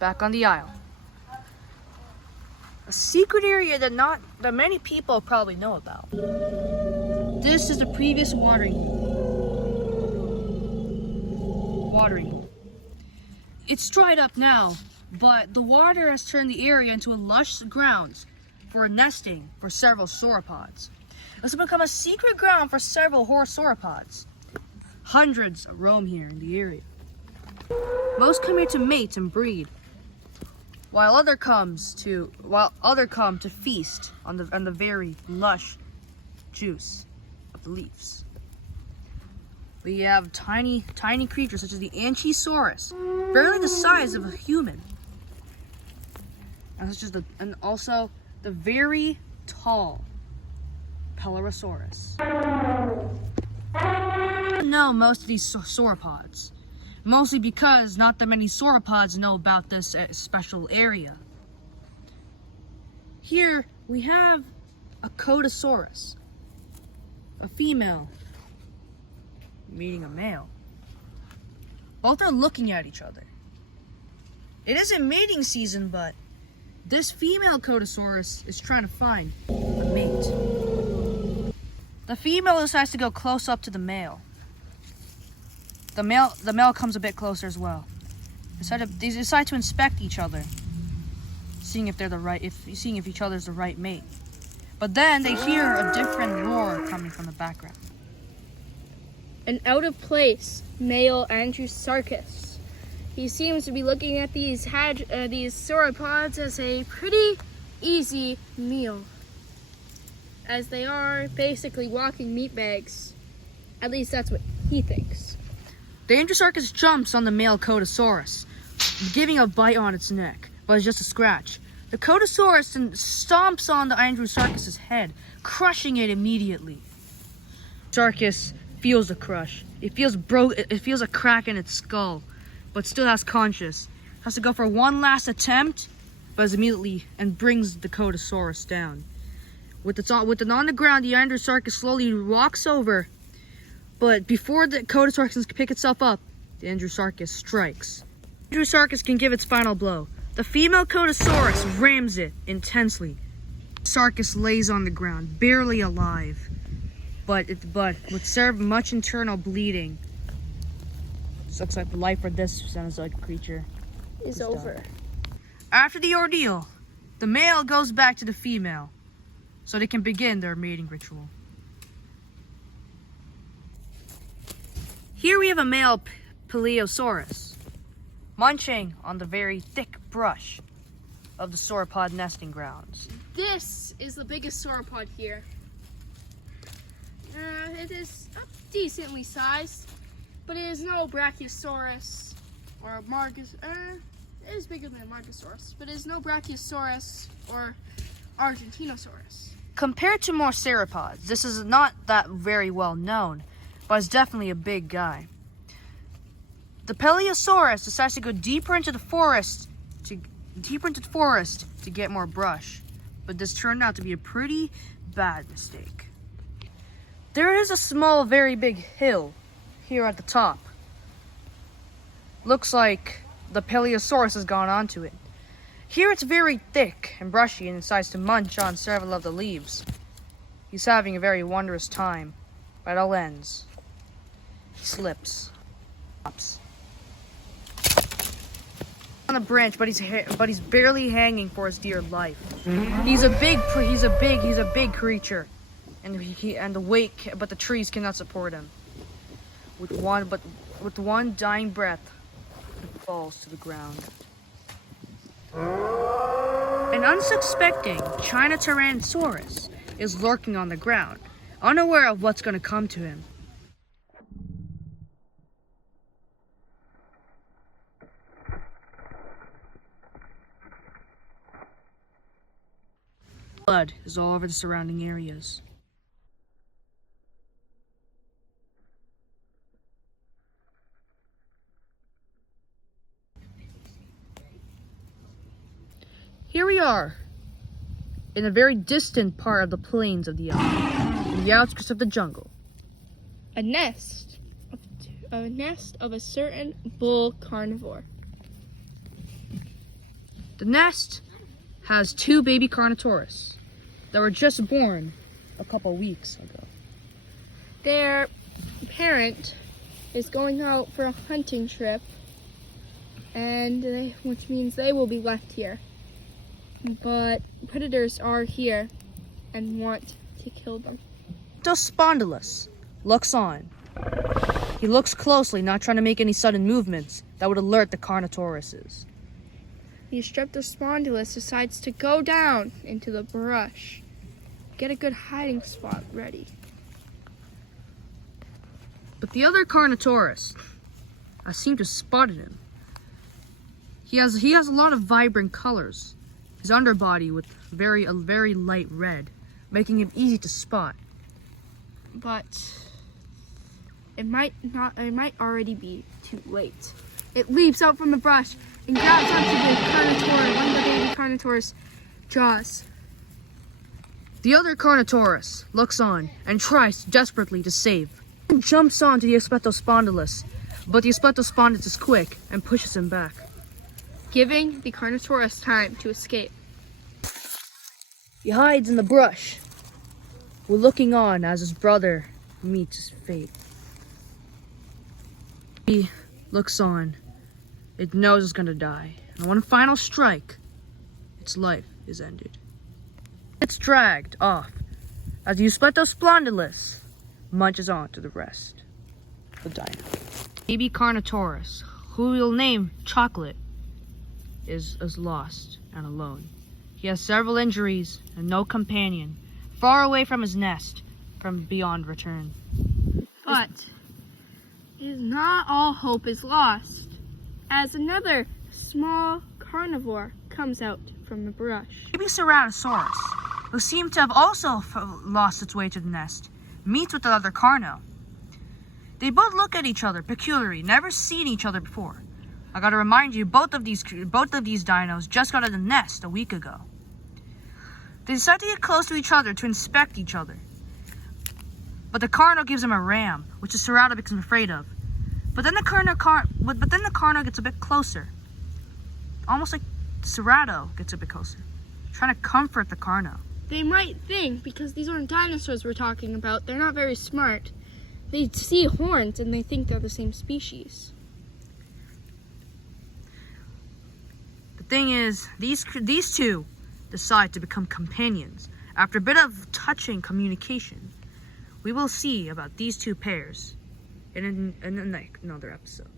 back on the aisle. A secret area that many people probably know about. This is the previous watering. It's dried up now, but the water has turned the area into a lush grounds for nesting for several sauropods. It's become a secret ground for several sauropods. Hundreds roam here in the area. Most come here to mate and breed, while other come to feast on the very lush juice of the leaves. We have tiny creatures such as the Anchisaurus, barely the size of a human, and also the very tall Pelorosaurus. I know most of these sauropods, mostly because not that many sauropods know about this special area. Here we have a Codosaurus, a female meeting a male. Both are looking at each other. It isn't mating season, but this female Codosaurus is trying to find a mate. The female decides to go close up to the male. The male comes a bit closer as well. They decide to inspect each other, seeing if each other's the right mate. But then they hear a different roar coming from the background. An out-of-place male Andrewsarchus. He seems to be looking at these sauropods as a pretty easy meal, as they are basically walking meat bags. At least that's what he thinks. The Andrewsarchus jumps on the male Codosaurus, giving a bite on its neck, but it's just a scratch. The Codosaurus then stomps on the Andrewsarchus's head, crushing it immediately. Sarcus feels the crush. It feels a crack in its skull, but still has conscience. Has to go for one last attempt, but is immediately and brings the Codosaurus down. With it on the ground, the Andrewsarchus slowly walks over, but before the Codosaurus can pick itself up, the Andrewsarchus strikes. The Andrewsarchus can give its final blow. The female Codosaurus rams it intensely. Sarchus lays on the ground, barely alive, but with much internal bleeding. This looks like the life for this Cenozoic creature is over. After the ordeal, the male goes back to the female, so they can begin their mating ritual. Here we have a male Paleosaurus, munching on the very thick brush of the sauropod nesting grounds. This is the biggest sauropod here. It is decently sized, but it is no Brachiosaurus or Margus. It is bigger than Margosaurus, but it is no Brachiosaurus or Argentinosaurus. Compared to more sauropods, this is not that very well known, but it's definitely a big guy. The Paleosaurus decides to go deeper into the forest to get more brush, but this turned out to be a pretty bad mistake. There is a small, very big hill here at the top. Looks like the Paleosaurus has gone onto it. Here it's very thick and brushy and decides to munch on several of the leaves. He's having a very wondrous time, but it all ends. He slips. Stops. On a branch, but he's barely hanging for his dear life. He's a big creature, and the trees cannot support him. With one dying breath, he falls to the ground. An unsuspecting China Tyrannosaurus is lurking on the ground, unaware of what's going to come to him. Blood is all over the surrounding areas. Here we are, in a very distant part of the plains of the island, in the outskirts of the jungle. A nest of a certain bull carnivore. The nest has 2 baby Carnotaurus that were just born a couple weeks ago. Their parent is going out for a hunting trip, which means they will be left here. But predators are here and want to kill them. Spondylus looks on. He looks closely, not trying to make any sudden movements that would alert the Carnotauruses. The Streptospondylus decides to go down into the brush, get a good hiding spot ready. But the other Carnotaurus, I seem to have spotted him. He has a lot of vibrant colors. His underbody with a very light red, making him easy to spot. But it might already be too late. It leaps out from the brush and grabs onto the Carnotaurus, one of the baby Carnotaurus jaws. The other Carnotaurus looks on and tries desperately to save. He jumps onto the Spondylus, but the Spondylus is quick and pushes him back, Giving the Carnotaurus time to escape. He hides in the brush, looking on as his brother meets his fate. He looks on. It knows it's gonna die. And one final strike, its life is ended. It's dragged off as the Spondylus munches on to the rest of the dino. Baby Carnotaurus, who we'll name Chocolate, is lost and alone. He has several injuries and no companion, far away from his nest, from beyond return. But not all hope is lost, as another small carnivore comes out from the brush. Baby Ceratosaurus, who seemed to have also lost its way to the nest, meets with the other Carno. They both look at each other peculiarly, never seen each other before. I gotta remind you, both of these dinos just got out of the nest a week ago. They decide to get close to each other to inspect each other. But the Carno gives him a ram, which the Cerato becomes afraid of. But then the Carno gets a bit closer. Almost like the Cerato gets a bit closer, trying to comfort the Carno. They might think, because these aren't dinosaurs we're talking about, they're not very smart. They see horns and they think they're the same species. The thing is, these two decide to become companions after a bit of touching communication. We will see about these two pairs in another episode.